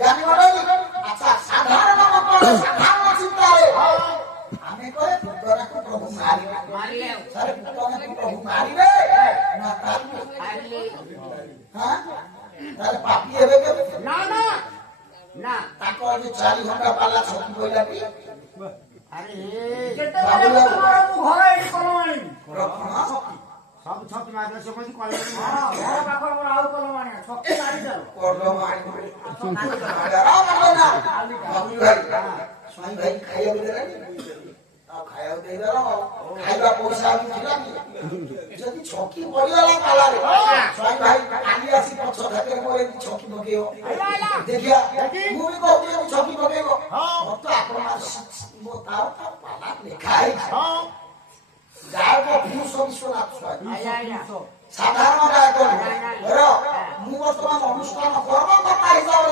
ଜାଣିଗଲଣି? ଆଚ୍ଛା ସାଧାରଣ ମତରେ ସାଧାରଣ ଚିନ୍ତାରେ ଆମେ କହେ ପୁତନାକୁ ପ୍ରଭୁ ମାରିବେ। ସାରେ ପୁତନାକୁ ପ୍ରଭୁ ମାରିବେ ନା ତାକୁ ହଁ ତାହେଲେ ପାପି ହେବେ କେବେ? ନା ନା ନା ତାଙ୍କ ଯୋଉ 4 ଘଣ୍ଟା ପାଲା ଛକି ପଇଲା ବି ଆରେ କେତେବେଳେ ତମର ମୁଁ ଘର ଏଠି କଲମ ଆଣିବି ସବୁ ଛକି ମାରିଲେ ସେ କହୁଛି କଲମ ଘର ପାଖରେ ମୋର ଆଉ କଲମ ଆଣିବା ଛକି ମାରିଦେଲ କଲମ ଆଣିବେ ସ୍ୱାଇଁ ଭାଇ ଖାଇବାକୁ ଦେଲାନି ଆଉ ଖାଇବାକୁ ଦେଇଦେଲ ଖାଇବା ପଇସା ବି ଥିଲାନି ଯଦି ଛକି ପଡିଗଲା ପାଲାରେ ସ୍ୱାଇଁ ଭାଇ କାଲି ଆସି ପଛ ଥାକରେ ମୋର ଏମିତି ଛକି ପକେଇବ ଦେଖିଆ ମୁଁ ବି କହୁଛି ଛକି ପକେଇବ ମତେ ଆପଣ ତାର ପାଲା ଲେଖା ହେଇଛି ଗାୟକ ପୁରୁଷ ବିଶ୍ୱନାଥ ସ୍ୱାଇଁ ସାଧାରଣ ଗାୟକ ମୁଁ ବର୍ତ୍ତମାନ ଅନୁଷ୍ଠାନ କର୍ମକର୍ତ୍ତା ହିସାବରେ